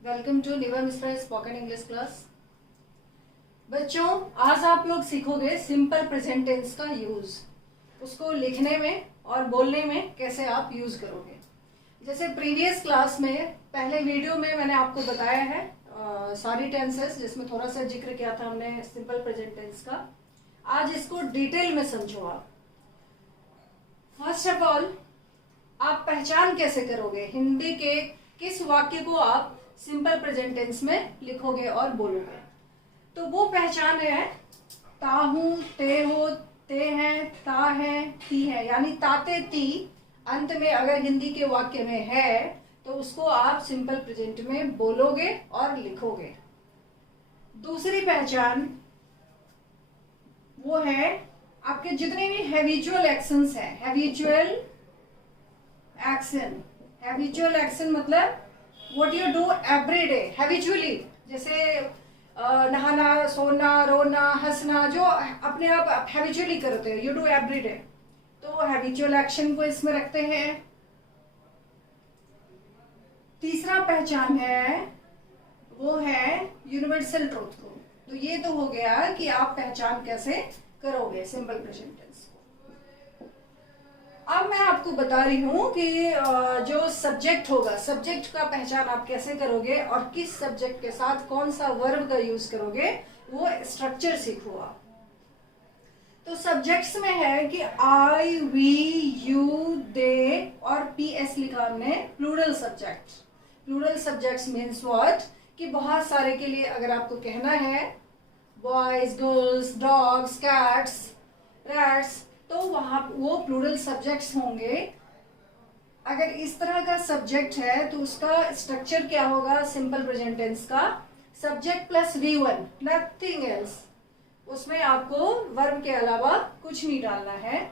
Welcome to Niva Mishra spoken English class. बच्चों, आज आप लोग सीखोगे सिंपल प्रेजेंट टेंस का यूज, उसको लिखने में और बोलने में कैसे आप यूज करोगे। जैसे प्रीवियस क्लास में पहले वीडियो में मैंने आपको बताया है सारी टेंसेस, जिसमें थोड़ा सा जिक्र किया था हमने सिंपल प्रेजेंट टेंस का। आज इसको डिटेल में समझो आप। फर्स्ट ऑफ ऑल, आप पहचान कैसे करोगे हिंदी के किस वाक्य को आप सिंपल प्रेजेंट टेंस में लिखोगे और बोलोगे। तो वो पहचान है ता हूं, ते हो, ते हैं, ता है, ती है, यानी ताते ती अंत में अगर हिंदी के वाक्य में है तो उसको आप सिंपल प्रेजेंट में बोलोगे और लिखोगे। दूसरी पहचान वो है आपके जितने भी हैबिचुअल एक्शंस हैं। हैबिचुअल एक्शन, हैबिचुअल एक्शन मतलब what you do every day habitually, जैसे नहाना, सोना, रोना, हंसना, जो अपने आप हैबिचुअली करते हो, यू डू एवरी डे, तो हैबिचुअल एक्शन को इसमें रखते हैं। तीसरा पहचान है वो है यूनिवर्सल ट्रूथ को। तो ये तो हो गया कि आप पहचान कैसे करोगे सिंपल प्रेजेंट टेंस को। अब मैं आपको बता रही हूं कि जो सब्जेक्ट होगा, सब्जेक्ट का पहचान आप कैसे करोगे और किस सब्जेक्ट के साथ कौन सा वर्ब का यूज करोगे, वो स्ट्रक्चर सीखो आप। तो सब्जेक्ट्स में है कि आई, वी, यू, दे और पीएस लिखा हमने, plural subject. Plural subjects means what, कि बहुत सारे के लिए अगर आपको कहना है boys, girls, dogs, cats, rats, तो वहां वो प्लूरल सब्जेक्ट्स होंगे। अगर इस तरह का सब्जेक्ट है तो उसका स्ट्रक्चर क्या होगा सिंपल प्रेजेंट टेंस का, subject plus V1, nothing else. उसमें आपको वर्ब के अलावा कुछ नहीं डालना है,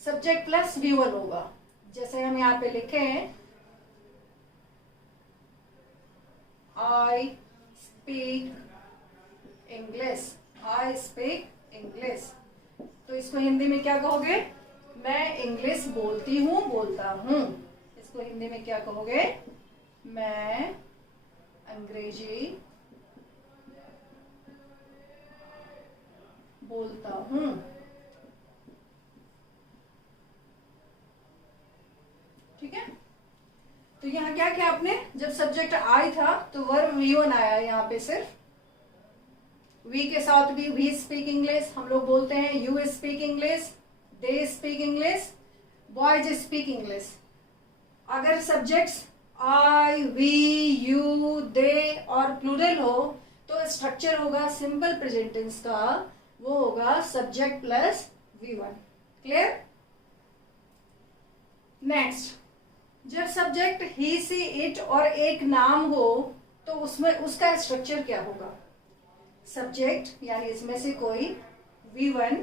सब्जेक्ट प्लस V1 होगा। जैसे हम यहाँ पे लिखे हैं आई स्पीक इंग्लिश, आई स्पीक इंग्लिश, तो इसको हिंदी में क्या कहोगे, मैं इंग्लिश बोलती हूँ, बोलता हूँ। इसको हिंदी में क्या कहोगे, मैं अंग्रेजी बोलता हूँ। ठीक है, तो यहाँ क्या किया आपने, जब सब्जेक्ट आई था तो वर्ब V1 आया यहाँ पे सिर्फ। वी के साथ भी वी स्पीक इंग्लिश, हम लोग बोलते हैं you speak English, they speak English, boys speak English. अगर सब्जेक्ट्स आई, वी, यू, दे और प्लूरल हो तो स्ट्रक्चर होगा सिंपल प्रेजेंट टेंस का, वो होगा subject plus V1। Clear. Next, जब सब्जेक्ट ही, सी, इट और एक नाम हो तो उसमें उसका स्ट्रक्चर क्या होगा, सब्जेक्ट यानी इसमें से कोई V1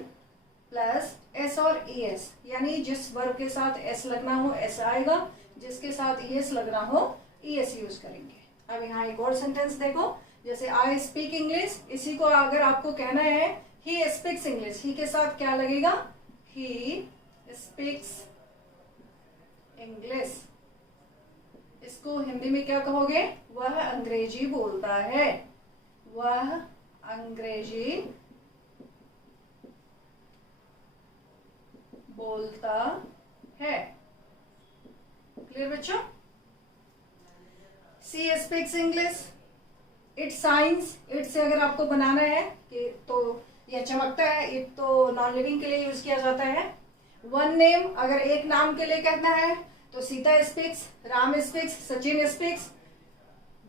प्लस S और ES, यानी जिस वर्ब के साथ S लगना हो S आएगा, जिसके साथ ES लगना हो ES यूज करेंगे। अब यहाँ एक और सेंटेंस देखो, जैसे आई स्पीक इंग्लिश, इसी को अगर आपको कहना है ही स्पीक्स इंग्लिश, ही के साथ क्या लगेगा, ही स्पीक्स इंग्लिश। इसको हिंदी में क्या कहोगे, वह अंग्रेजी बोलता है, वह अंग्रेजी बोलता है। क्लियर बच्चों। She speaks English, it science, it say अगर आपको बनाना है कि तो यह चमकता है, इट तो नॉन लिविंग के लिए यूज किया जाता है। वन नेम, अगर एक नाम के लिए कहना है तो Sita speaks, Ram speaks, Sachin speaks,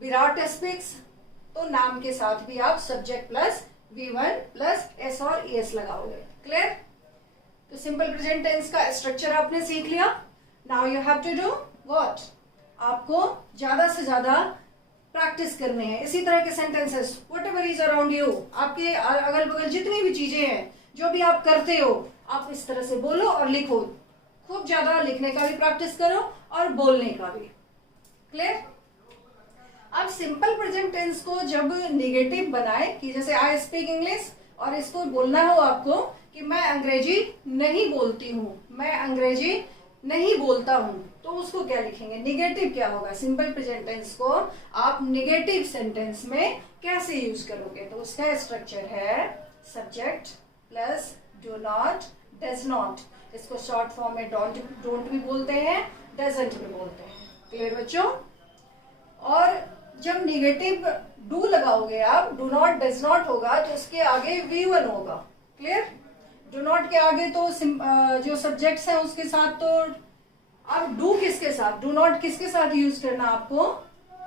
Virat speaks, तो नाम के साथ भी आप subject plus V1 plus S और ES लगाओगे। क्लियर। तो सिंपल प्रेजेंट टेंस का स्ट्रक्चर आपने सीख लिया। Now you have to do what, आपको ज्यादा से ज्यादा प्रैक्टिस करनी है इसी तरह के sentences. Whatever is around you, आपके अगल बगल जितनी भी चीजें हैं, जो भी आप करते हो, आप इस तरह से बोलो और लिखो। खूब ज्यादा लिखने का भी प्रैक्टिस करो और बोलने का भी। क्लियर। अब सिंपल प्रेजेंट टेंस को जब नेगेटिव बनाए, कि जैसे आई स्पीक इंग्लिश, और इसको बोलना हो आपको कि मैं अंग्रेजी नहीं बोलती हूँ, मैं अंग्रेजी नहीं बोलता हूँ, तो उसको क्या लिखेंगे, निगेटिव क्या होगा, सिंपल प्रेजेंट टेंस को आप निगेटिव सेंटेंस में कैसे यूज करोगे, तो उसका स्ट्रक्चर है subject plus do not does not, इसको शॉर्ट फॉर्म में डोंट भी बोलते हैं, डजंट भी बोलते हैं। क्लियर बच्चों? और जब निगेटिव डू लगाओगे आप, डू नॉट डज नॉट होगा तो उसके आगे V1 होगा। क्लियर? डू नॉट के आगे तो जो सब्जेक्ट्स हैं उसके साथ, तो अब डू किसके साथ, डू नॉट किसके साथ यूज करना आपको,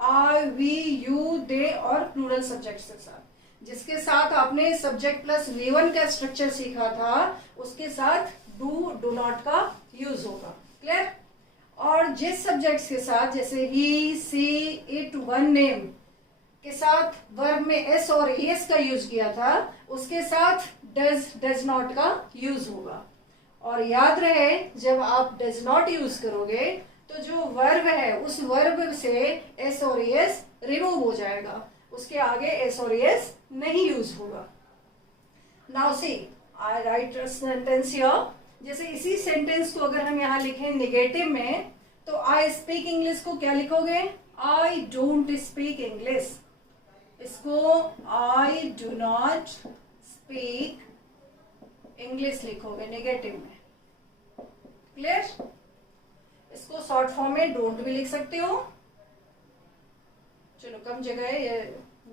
आई वी यू दे और प्लूरल सब्जेक्ट्स के साथ, जिसके साथ आपने सब्जेक्ट प्लस V1 का स्ट्रक्चर सीखा था उसके साथ डू नॉट का यूज होगा। क्लियर? और जिस सब्जेक्ट्स के साथ, जैसे ही, सी, इट, वन, नेम के साथ वर्ब में एस और एस का यूज किया था उसके साथ डज नॉट का यूज होगा। और याद रहे जब आप डज नॉट यूज करोगे तो जो वर्ब है उस वर्ब से एस और एस रिमूव हो जाएगा, उसके आगे एस और एस नहीं यूज होगा। Now see I right sentence here, जैसे इसी सेंटेंस को अगर हम यहाँ लिखें निगेटिव में तो आई स्पीक इंग्लिश को क्या लिखोगे, आई डोंट स्पीक इंग्लिश, इसको आई डू नॉट स्पीक इंग्लिश लिखोगे निगेटिव में। क्लियर? इसको शॉर्ट फॉर्म में डोंट भी लिख सकते हो, चलो कम जगह है ये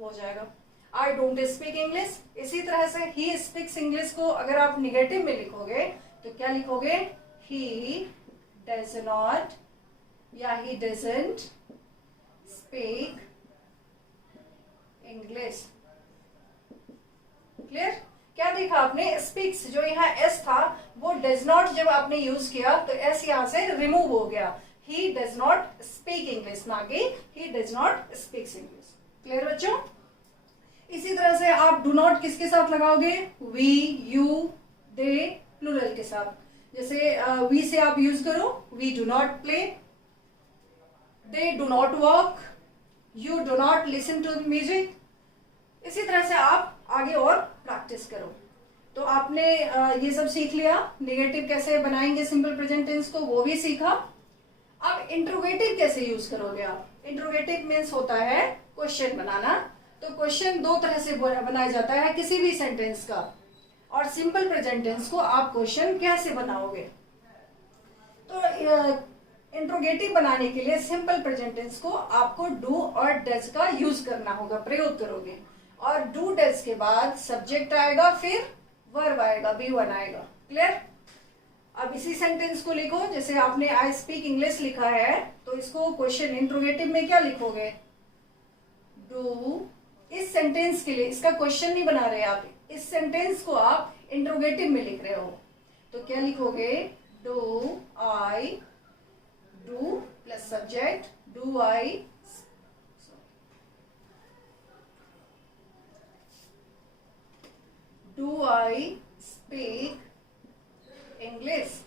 हो जाएगा, आई डोंट स्पीक इंग्लिश। इसी तरह से ही स्पीक्स इंग्लिश को अगर आप निगेटिव में लिखोगे तो क्या लिखोगे, ही डज नॉट या he doesn't speak English. Clear? क्या देखा आपने, स्पीक्स जो यहाँ एस था वो डज नॉट जब आपने यूज किया तो एस यहाँ से रिमूव हो गया, he does not speak English, ना कि he does not speaks English. Clear बच्चों? इसी तरह से आप डू नॉट किसके साथ लगाओगे, वी, यू, दे, प्लूरल के साथ। जैसे वी से आप यूज करो, we do not play, they do not walk, you do not listen to music. इसी तरह से आप आगे और प्रैक्टिस करो। तो आपने ये सब सीख लिया, निगेटिव कैसे बनाएंगे सिंपल प्रेजेंट टेंस को वो भी सीखा। अब इंट्रोगेटिव कैसे यूज करोगे आप, इंट्रोगेटिव मीन्स होता है क्वेश्चन बनाना। तो क्वेश्चन दो तरह से बनाया जाता है किसी भी सेंटेंस का, और सिंपल प्रेजेंट टेंस को आप क्वेश्चन कैसे बनाओगे। तो इंट्रोगेटिव बनाने के लिए सिंपल प्रेजेंट टेंस को आपको डू और डज का यूज करना होगा, प्रयोग करोगे, और डू डज के बाद सब्जेक्ट आएगा, फिर वर्ब आएगा, V1 आएगा। क्लियर? अब इसी सेंटेंस को लिखो, जैसे आपने आई स्पीक इंग्लिश लिखा है तो इसको क्वेश्चन इंट्रोगेटिव में क्या लिखोगे, डू। इस सेंटेंस के लिए इसका क्वेश्चन नहीं बना रहे आप, इस सेंटेंस को आप इंट्रोगेटिव में लिख रहे हो तो क्या लिखोगे, do I, do plus subject, do I speak English.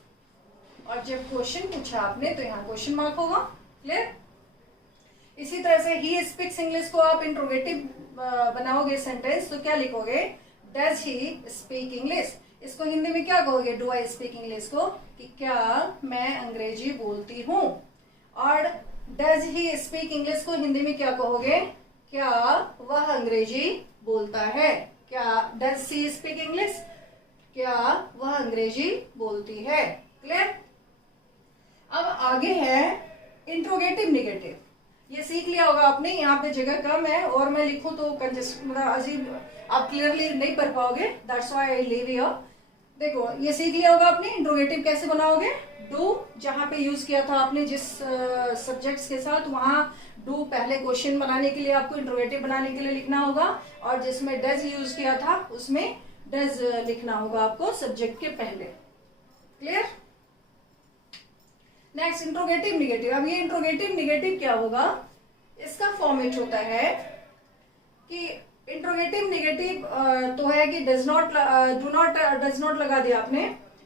और जब क्वेश्चन पूछा आपने तो यहाँ क्वेश्चन मार्क होगा। क्लियर? इसी तरह से ही स्पीक्स इंग्लिश को आप इंट्रोगेटिव बनाओगे सेंटेंस तो क्या लिखोगे, डज ही स्पीक इंग्लिश। इसको हिंदी में क्या कहोगे, डू आई स्पीक इंग्लिश को, कि क्या मैं अंग्रेजी बोलती हूँ। और डज ही स्पीक इंग्लिश को हिंदी में क्या कहोगे, क्या वह अंग्रेजी बोलता है, क्या डज सी स्पीक इंग्लिश, क्या वह अंग्रेजी बोलती है। क्लियर? अब आगे है इंट्रोगेटिव निगेटिव। ये सीख लिया होगा आपने, यहाँ पे जगह कम है और मैं लिखूं तो मतलब अजीब, आप क्लियरली नहीं पढ़ पाओगे, that's why I leave here. देखो ये सीख लिया होगा आपने, इंट्रोगेटिव कैसे बनाओगे, डू जहाँ पे यूज किया था आपने जिस सब्जेक्ट्स के साथ, वहां डू पहले क्वेश्चन बनाने के लिए आपको इंट्रोगेटिव बनाने के लिए लिखना होगा, और जिसमें डज यूज किया था उसमें डज लिखना होगा आपको सब्जेक्ट के पहले। क्लियर? Next interrogative negative. अब ये इंट्रोगेटिव निगेटिव क्या होगा, इसका फॉर्मेट होता है कि इंट्रोगेटिव निगेटिव तो है कि does not, do not, does not लगा दिया आपने।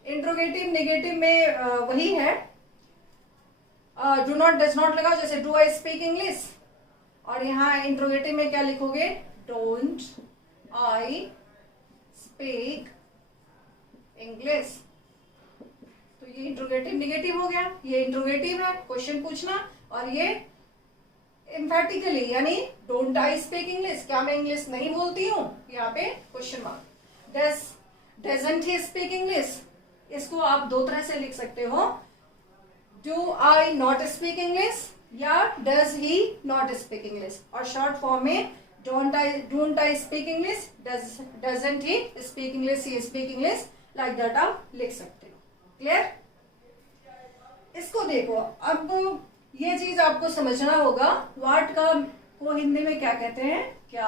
इंट्रोगेटिव निगेटिव में वही है, डू नॉट डज नॉट लगाओ, जैसे डू आई स्पीक इंग्लिश, और यहाँ इंट्रोगेटिव में क्या लिखोगे, डोंट आई स्पीक इंग्लिश। तो ये इंट्रोगेटिव निगेटिव हो गया, ये इंट्रोगेटिव है क्वेश्चन पूछना, और ये एम्फेटिकली यानी डोंट आई स्पीक इंग्लिश, क्या मैं इंग्लिश नहीं बोलती हूँ, यहाँ पे question mark. Doesn't he speak English, इसको आप दो तरह से लिख सकते हो, do I not speak English या does he not speak English, और शॉर्ट फॉर्म में don't I speak English, doesn't he speak English, he speak English, like that आप लिख सकते हो। क्लियर? इसको देखो, अब ये चीज आपको समझना होगा, व्हाट का को हिंदी में क्या कहते हैं, क्या।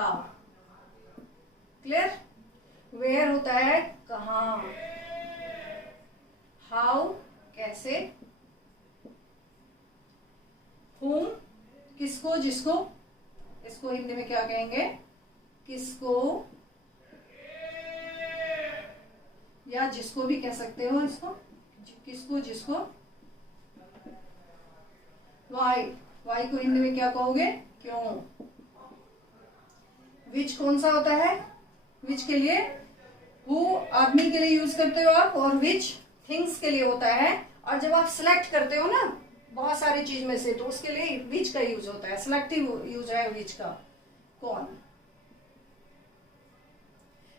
क्लियर? वेयर होता है कहाँ, हाउ कैसे, whom किसको जिसको, इसको हिंदी में क्या कहेंगे, किसको या जिसको भी कह सकते हो, इसको किसको जिसको। वाई, वाई को हिंदी में क्या कहोगे, क्यों। विच कौन सा होता है, विच के लिए हु आदमी के लिए यूज करते हो आप, और विच थिंग्स के लिए होता है। और जब आप सिलेक्ट करते हो ना बहुत सारी चीज में से, तो उसके लिए विच का यूज होता है, सिलेक्टिव यूज है विच का, कौन।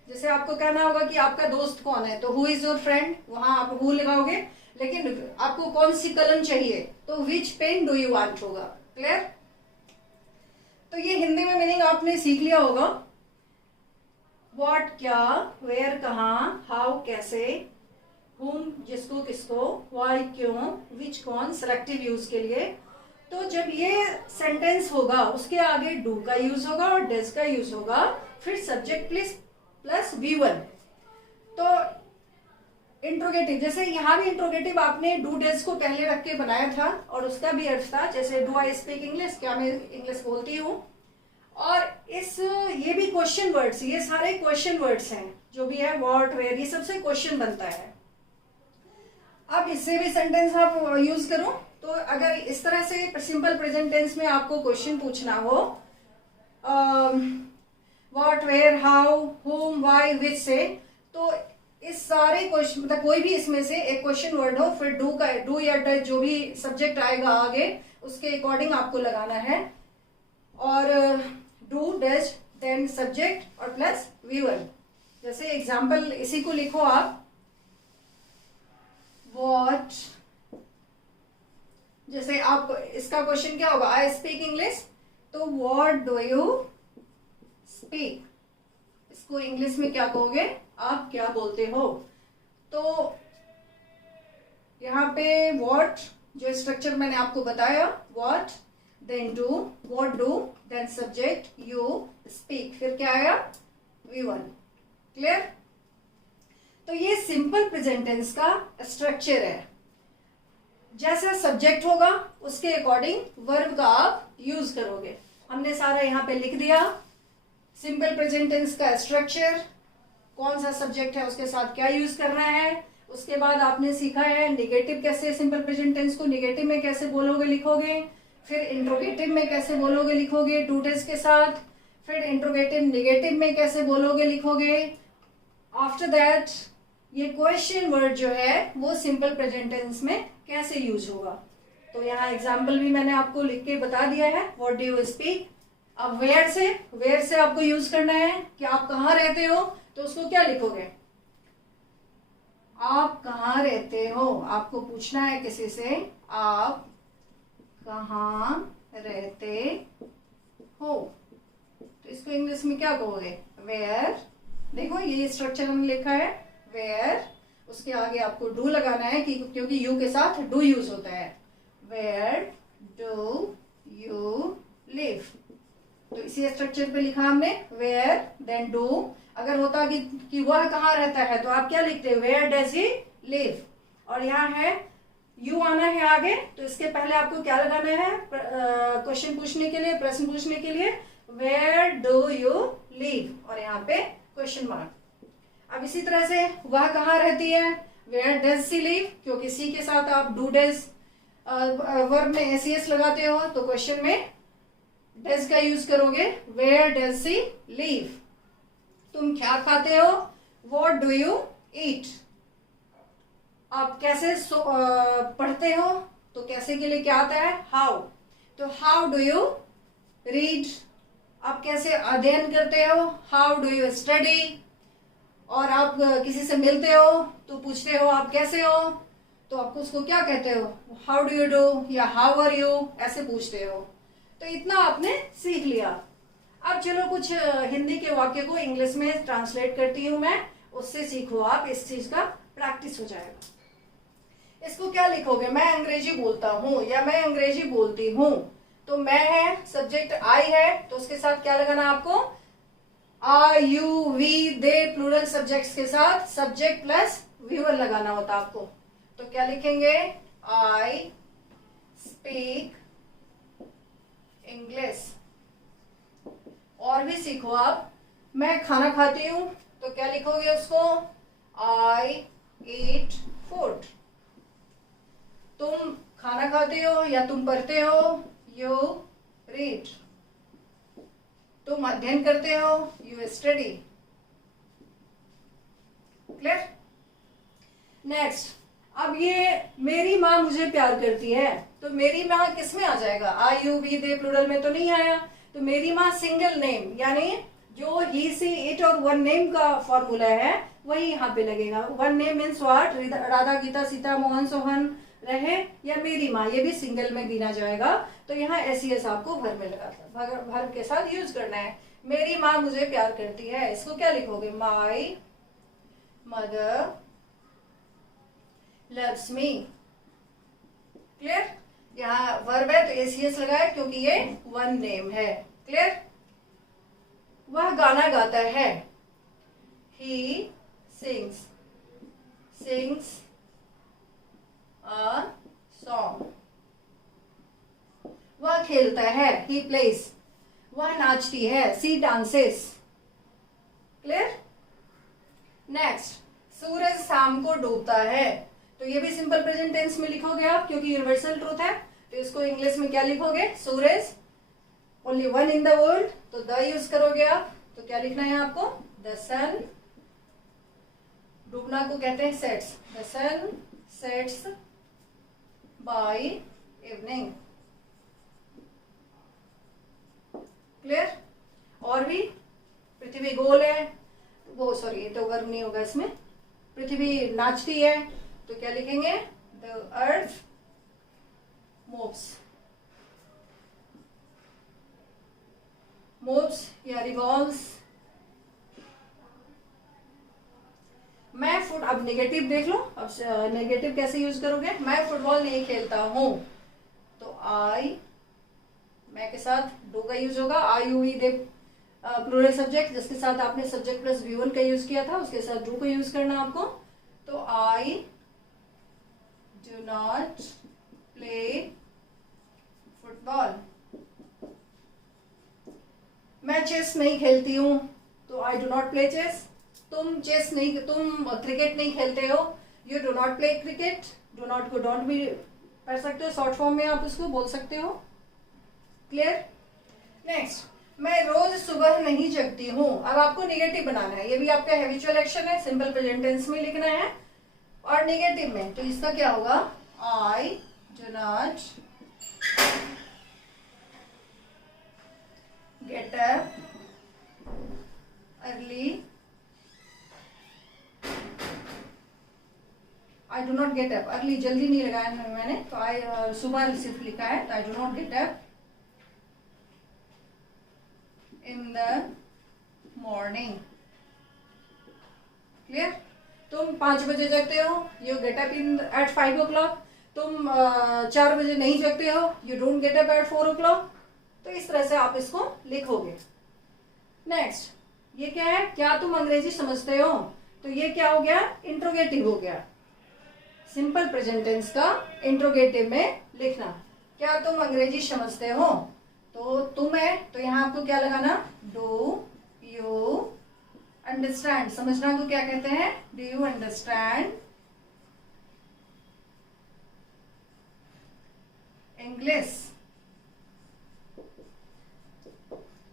जैसे आपको कहना होगा कि आपका दोस्त कौन है, तो हु इज योर फ्रेंड, वहां आप हु लगाओगे, लेकिन आपको कौन सी कलम चाहिए, तो विच पेन डू यू वांट होगा। क्लियर? तो ये हिंदी में मीनिंग आपने सीख लिया होगा, व्हाट क्या, वेयर कहाँ, हाउ कैसे, whom जिसको किसको, why क्यों, which कौन, सिलेक्टिव यूज के लिए। तो जब ये सेंटेंस होगा उसके आगे डू का यूज होगा और डज का यूज होगा, फिर सब्जेक्ट प्लस V1। तो इंट्रोगेटिव, जैसे यहाँ भी इंट्रोगेटिव आपने डू डज को पहले रख के बनाया था, और उसका भी अर्थ था जैसे डू आई स्पीक इंग्लिश, क्या मैं इंग्लिश बोलती हूँ। और ये भी क्वेश्चन वर्ड्स, ये सारे क्वेश्चन वर्ड्स हैं, जो भी है व्हाट वेयर, ये सबसे क्वेश्चन बनता है। अब इससे भी सेंटेंस आप यूज करो, तो अगर इस तरह से सिंपल प्रेजेंट टेंस में आपको क्वेश्चन पूछना हो, व्हाट वेयर हाउ हुम व्हाई विच से, तो इस सारे क्वेश्चन मतलब कोई भी इसमें से एक क्वेश्चन वर्ड हो, फिर डू या डज जो भी सब्जेक्ट आएगा आगे उसके अकॉर्डिंग आपको लगाना है, और डू डज देन सब्जेक्ट और प्लस V1। जैसे एग्जाम्पल इसी को लिखो आप, वॉट, जैसे आप इसका क्वेश्चन क्या होगा, आई स्पीक इंग्लिश, तो वॉट डू यू स्पीक, इसको इंग्लिश में क्या कहोगे, आप क्या बोलते हो। तो यहाँ पे वॉट जो स्ट्रक्चर मैंने आपको बताया, what then do, what do then subject you speak, फिर क्या आया V1। क्लियर? तो ये सिंपल प्रेजेंट टेंस का स्ट्रक्चर है, जैसा सब्जेक्ट होगा उसके अकॉर्डिंग वर्ब का आप यूज करोगे। हमने सारा यहाँ पे लिख दिया, सिंपल प्रेजेंट टेंस का स्ट्रक्चर, कौन सा सब्जेक्ट है उसके साथ क्या यूज करना है। उसके बाद आपने सीखा है निगेटिव कैसे, सिंपल प्रेजेंट टेंस को निगेटिव में कैसे बोलोगे लिखोगे, फिर इंट्रोगेटिव में कैसे बोलोगे लिखोगे टू डेज के साथ, फिर इंट्रोगेटिव निगेटिव में कैसे बोलोगे लिखोगे। आफ्टर दैट ये क्वेश्चन वर्ड जो है वो सिंपल प्रेजेंट टेंस में कैसे यूज होगा। तो यहाँ एग्जाम्पल भी मैंने आपको लिख के बता दिया है, व्हाट डू यू स्पीक। अब वेयर से आपको यूज करना है कि आप कहाँ रहते हो, तो उसको क्या लिखोगे, आप कहाँ रहते हो, आपको पूछना है किसी से आप कहाँ रहते हो, तो इसको इंग्लिश में क्या कहोगे, वेयर। देखो ये स्ट्रक्चर हमने लिखा है वेयर, उसके आगे आपको डू लगाना है क्योंकि यू के साथ डू यूज होता है। वेयर डू यू लिव, तो इसी स्ट्रक्चर पे लिखा हमने वेयर देन डू। अगर होता कि वह कहाँ रहता है तो आप क्या लिखते हैं, वेयर डज ही लिव। और यहाँ है यू आना है आगे, तो इसके पहले आपको क्या लगाना है, क्वेश्चन पूछने के लिए, प्रश्न पूछने के लिए, वेयर डू यू लिव, और यहाँ पे क्वेश्चन मार्क। अब इसी तरह से वह कहाँ रहती है, वेयर डज सी लिव, क्योंकि सी के साथ आप डू डज वर्ब में एस लगाते हो, तो क्वेश्चन में डज का यूज करोगे, वेयर डज सी लिव। तुम क्या खाते हो, व्हाट डू यू ईट। आप कैसे पढ़ते हो, तो कैसे के लिए क्या आता है, हाउ। तो हाउ डू यू रीड, आप कैसे अध्ययन करते हो, हाउ डू यू स्टडी। और आप किसी से मिलते हो तो पूछते हो आप कैसे हो, तो आपको उसको क्या कहते हो, हाउ डू यू डू या हाउ आर यू, ऐसे पूछते हो। तो इतना आपने सीख लिया। अब चलो कुछ हिंदी के वाक्य को इंग्लिश में ट्रांसलेट करती हूँ मैं, उससे सीखो आप, इस चीज का प्रैक्टिस हो जाएगा। इसको क्या लिखोगे, मैं अंग्रेजी बोलता हूँ या मैं अंग्रेजी बोलती हूँ, तो मैं है, सब्जेक्ट आई है, तो उसके साथ क्या लगाना आपको, I you we they plural subjects के साथ सब्जेक्ट प्लस व्यूअर लगाना होता आपको। तो क्या लिखेंगे, आई स्पीक इंग्लिश। और भी सीखो आप, मैं खाना खाती हूं, तो क्या लिखोगे उसको, आई ईट फूड। तुम खाना खाते हो या तुम पढ़ते हो, यू रीड। तुम अध्ययन करते हो, यू स्टडी। क्लियर। नेक्स्ट, अब ये मेरी माँ मुझे प्यार करती है, तो मेरी माँ किस में आ जाएगा, आई यू वी दे प्लूरल में तो नहीं आया। तो मेरी माँ सिंगल नेम, यानी जो ही सी इट और वन नेम का फॉर्मूला है वही यहाँ पे लगेगा। One name means what, Radha Geeta Sita Mohan Sohan रहे, या मेरी माँ, ये भी सिंगल में गिना जाएगा। तो यहाँ एस आपको भर में लगाता, भर के साथ यूज करना है। मेरी माँ मुझे प्यार करती है, इसको क्या लिखोगे, my mother loves me. Clear. यहाँ वर्ब है तो एसीएस लगाए क्योंकि ये वन नेम है। क्लियर। वह गाना गाता है, ही सिंग्स अ सॉन्ग। वह खेलता है, ही प्लेज। वह नाचती है, सी डांसेस। क्लियर। नेक्स्ट, सूरज शाम को डूबता है, तो ये भी सिंपल प्रेजेंट टेंस में लिखोगे आप क्योंकि यूनिवर्सल ट्रूथ है। तो इसको इंग्लिश में क्या लिखोगे, सूरज, only one in the world, तो द यूज करोगे आप। तो क्या लिखना है आपको, द सन, डूबना को कहते हैं sets, the sun sets by evening. Clear. और भी, पृथ्वी गोल है, वो सॉरी ये तो वर्ब नहीं होगा इसमें, पृथ्वी नाचती है, तो क्या लिखेंगे, द अर्थ मूव्स या रिवॉल्व्स। मैं फुट, अब नेगेटिव देख लो, अब नेगेटिव कैसे यूज करोगे, मैं फुटबॉल नहीं खेलता हूं, तो आई, मैं के साथ डू का यूज होगा, I you we they plural subject, जिसके साथ आपने सब्जेक्ट प्लस वी वन का यूज किया था, उसके साथ डू का यूज करना आपको। तो I do not play football. मैं चेस नहीं खेलती हूँ, तो I do not play chess. तुम क्रिकेट नहीं खेलते हो, you do not play cricket. Do not को डोंट भी कर सकते हो, शॉर्ट फॉर्म में आप उसको बोल सकते हो। क्लियर। नेक्स्ट, मैं रोज सुबह नहीं जगती हूँ। अब आपको नेगेटिव बनाना है, ये भी आपका हैबिचुअल एक्शन है, सिंपल प्रेजेंट टेंस में लिखना है और नेगेटिव में। तो इसका क्या होगा, आई do not get up early, I do not get up early, जल्दी नहीं लगाया है मैंने, तो आई सुबह सिर्फ लिखा है, तो I do not get up in the morning. Clear. तुम 5 बजे जगते हो, you get up in at 5 o'clock। तुम 4 बजे नहीं जगते हो, you don't get up at 4 o'clock। तो इस तरह से आप इसको लिखोगे। नेक्स्ट, ये क्या है, क्या तुम अंग्रेजी समझते हो, तो ये क्या हो गया, इंट्रोगेटिव हो गया। सिंपल प्रेजेंट टेंस का इंट्रोगेटिव में लिखना, क्या तुम अंग्रेजी समझते हो, तो तुम है, तो यहाँ आपको क्या लगाना, डू यू अंडरस्टैंड। समझना को क्या कहते हैं, do you understand English.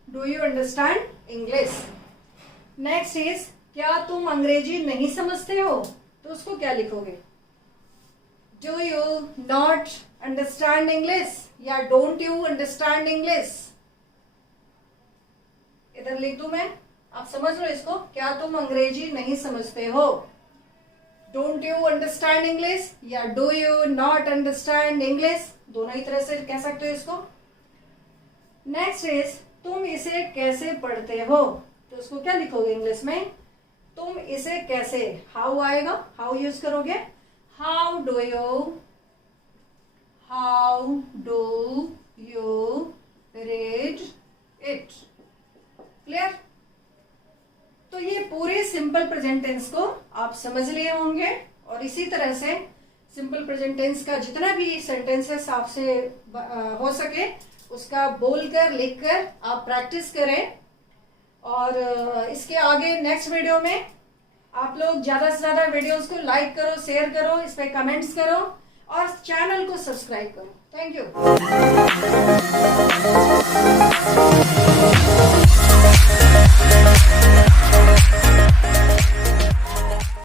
Do you understand English. Next is, क्या तुम अंग्रेजी नहीं समझते हो, तो उसको क्या लिखोगे, do you not understand English या डोंट यू अंडरस्टैंड इंग्लिश? इधर लिख दूं मैं, आप समझ लो इसको। क्या तुम अंग्रेजी नहीं समझते हो? डोंट यू अंडरस्टैंड इंग्लिश या do you not understand English, दोनों ही तरह से कह सकते हो इसको। नेक्स्ट इज तुम इसे कैसे पढ़ते हो, तो उसको क्या लिखोगे इंग्लिश में? तुम इसे कैसे, हाउ आएगा, हाउ यूज करोगे, how do you read it. Clear? तो ये पूरे सिंपल प्रेजेंट टेंस को आप समझ लिए होंगे, और इसी तरह से सिंपल प्रेजेंट टेंस का जितना भी सेंटेंसेस आपसे हो सके उसका बोलकर लिखकर आप प्रैक्टिस करें। और इसके आगे नेक्स्ट वीडियो में आप लोग ज्यादा से ज्यादा वीडियोस को लाइक करो, शेयर करो, इस पे कमेंट्स करो और चैनल को सब्सक्राइब करो। Thank you.